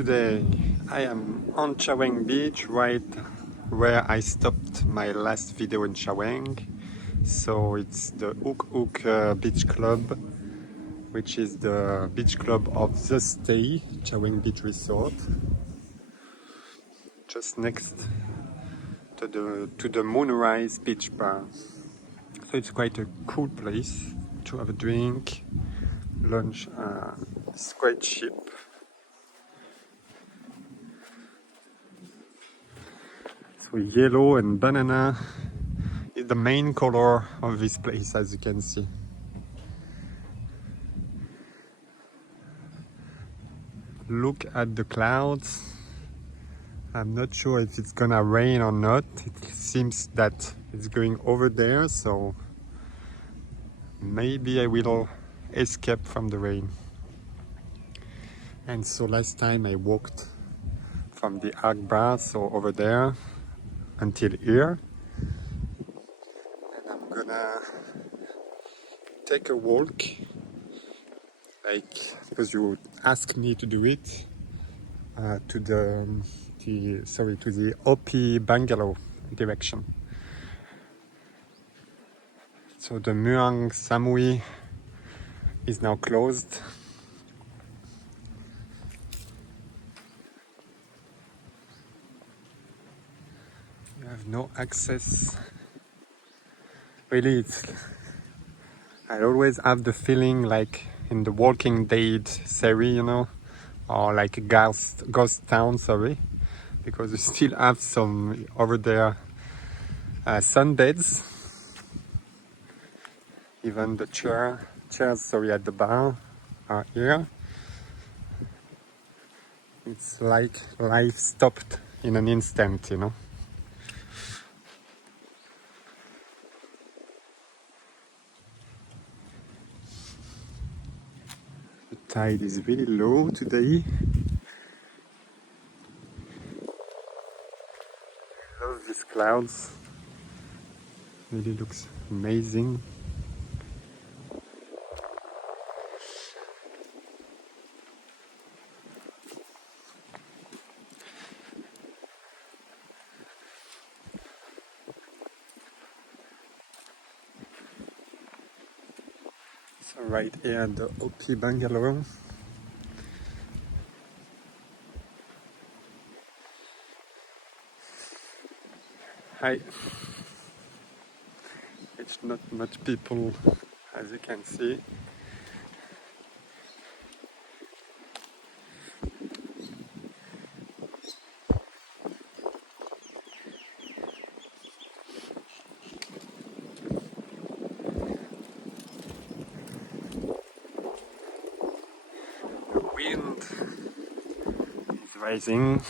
today I am on Chaweng Beach, right where I stopped my last video in Chaweng. So it's the Uk Uk Beach Club, which is the beach club of The Stay, Chaweng Beach Resort, just next to the Moonrise Beach Bar. So it's quite a cool place to have a drink, lunch. It's quite cheap. So yellow and banana is the main color of this place, as you can see. Look at the clouds. I'm not sure if it's gonna rain or not. It seems that it's going over there, so maybe I will escape from the rain. And so last time I walked from the Arc Bar, so over there, until here. And I'm gonna take a walk, because you asked me to do it, to the Opi Bungalow direction. So the Muang Samui is now closed. You have no access. Really, I always have the feeling like in the Walking Dead series, or like a ghost town, because we still have some over there sunbeds. Even the chairs at the bar are here. It's like life stopped in an instant, The tide is really low today. I love these clouds. Really looks amazing. So right here at the Opi Bungalow. Hi. It's not much people, as you can see. The wind is rising.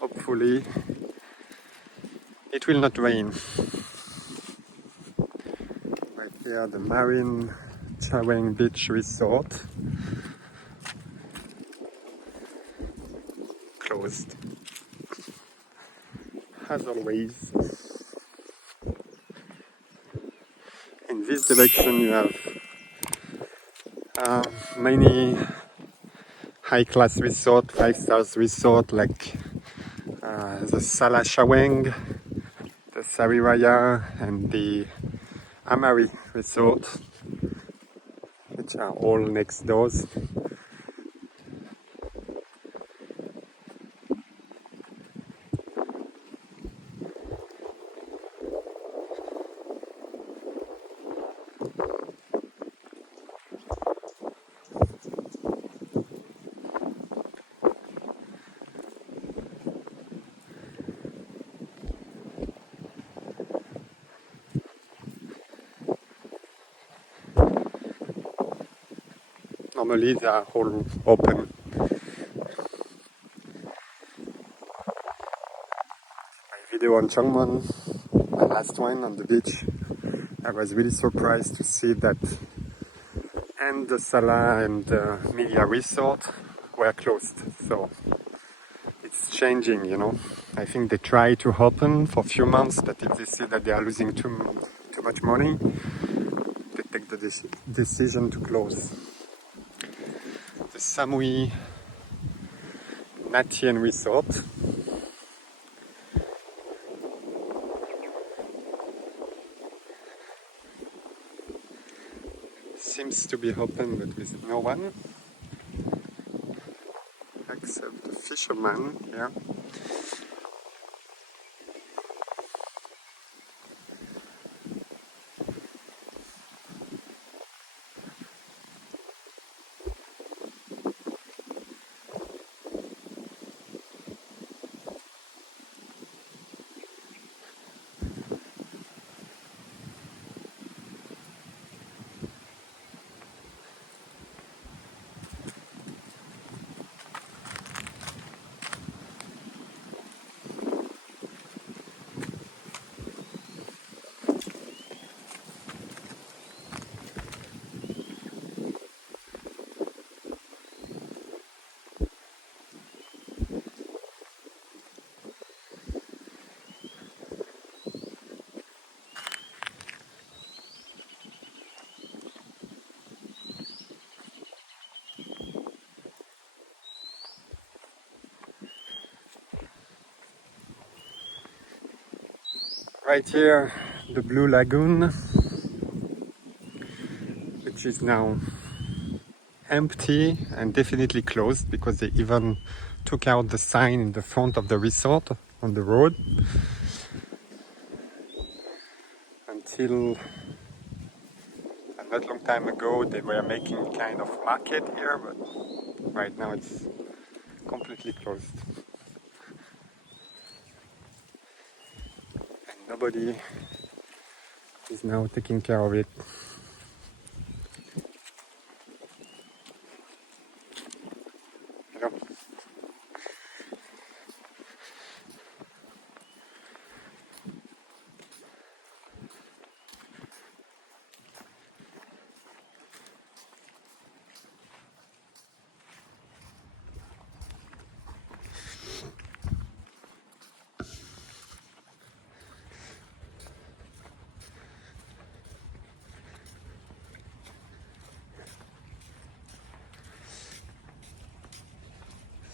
Hopefully it will not rain. Right here, the Marine Chaweng Beach Resort. Closed. As always. In this direction you have many high-class resort, 5 stars resort, like the Sala Chaweng, the Sariraya, and the Amari Resort, which are all next doors. Normally they are all open. My video on Chongmon, my last one on the beach, I was really surprised to see that and the Sala and the Milia Resort were closed. So it's changing, I think they try to open for a few months, but if they see that they are losing too much money, they take made the decision to close. The Samui Natien Resort seems to be open, but with no one except the fisherman here. Right here, the Blue Lagoon, which is now empty and definitely closed because they even took out the sign in the front of the resort on the road. Until a not long time ago, they were making kind of market here, but right now it's completely closed. And nobody is now taking care of it. You know?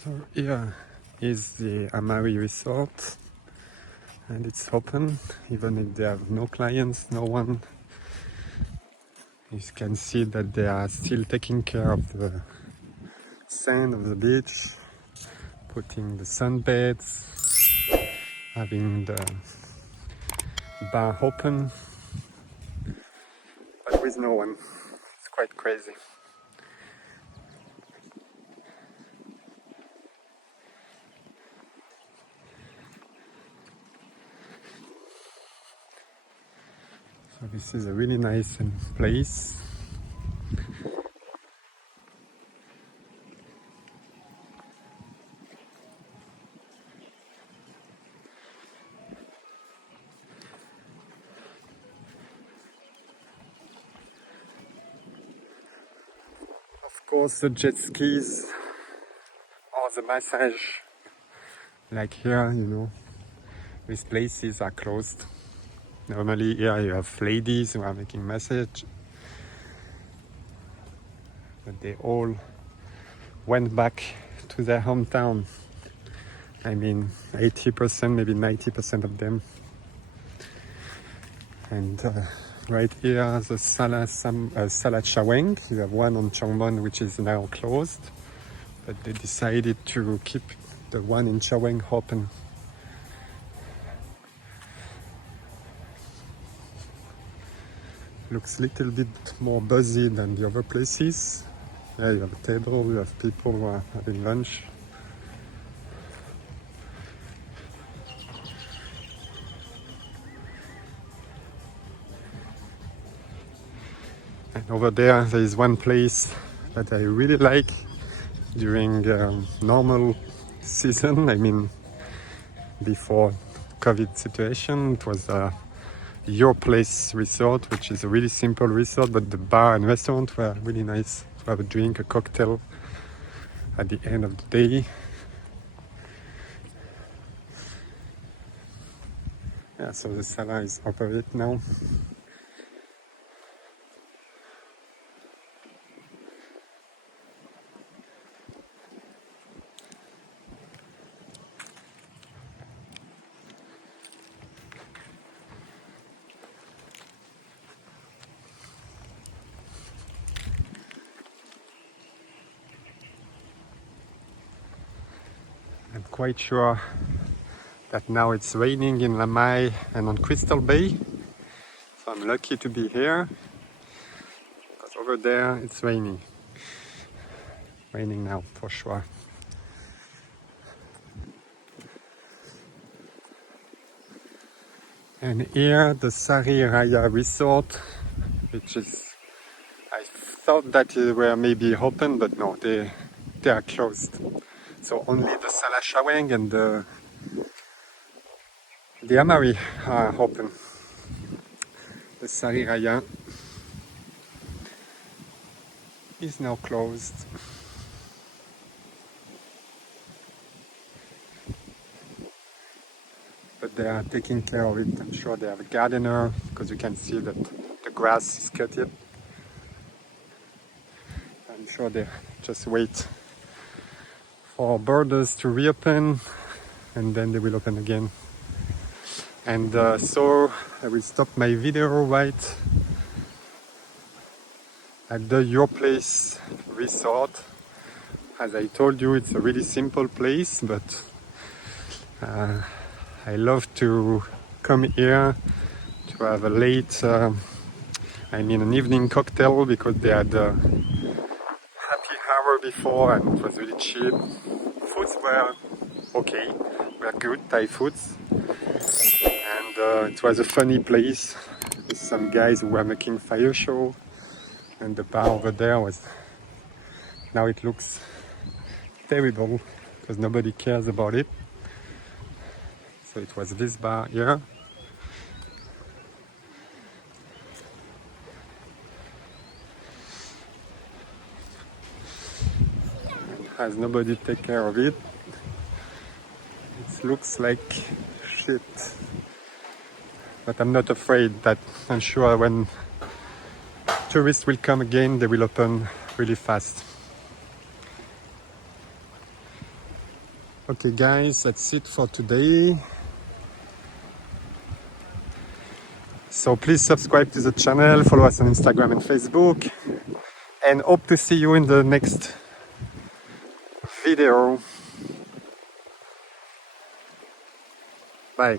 So here is the Amari Resort, and it's open even if they have no clients, no one. You can see that they are still taking care of the sand of the beach, putting the sunbeds, having the bar open, but with no one. It's quite crazy. So this is a really nice place. Of course, the jet skis or the massage, like here, these places are closed. Normally here you have ladies who are making massage, but they all went back to their hometown. I mean, 80%, maybe 90% of them. And right here, the Salat Chaweng. You have one on Chongmon, which is now closed, but they decided to keep the one in Chaweng open. Looks a little bit more busy than the other places. Yeah, you have a table, you have people who are having lunch. And over there is one place that I really like during normal season. I mean, before COVID situation, it was Your Place Resort, which is a really simple resort, but the bar and restaurant were really nice to have a drink, a cocktail at the end of the day. Yeah, so the Sala is operate now. quite sure that now it's raining in Lamai and on Crystal Bay. So I'm lucky to be here, because over there it's raining. Raining now for sure. And here the Sari Raya Resort, which is, I thought that they were maybe open, but no, they are closed. So only the Salah Shaweng and the Amari are open. The Sari Raya is now closed. But they are taking care of it. I'm sure they have a gardener, because you can see that the grass is cut yet. I'm sure they just wait for borders to reopen, and then they will open again. And so I will stop my video right at the Your Place Resort. As I told you, it's a really simple place, but I love to come here to have a late, an evening cocktail, because they had a happy hour before and it was really cheap. Foods were okay, were good, Thai foods. And it was a funny place with some guys who were making fire show. And the bar over there was, now it looks terrible because nobody cares about it. So it was this bar here. And has nobody take care of it. It looks like shit. But I'm not afraid. That I'm sure when tourists will come again, they will open really fast. Okay guys, that's it for today. So please subscribe to the channel, follow us on Instagram and Facebook, and hope to see you in the next video. Bye.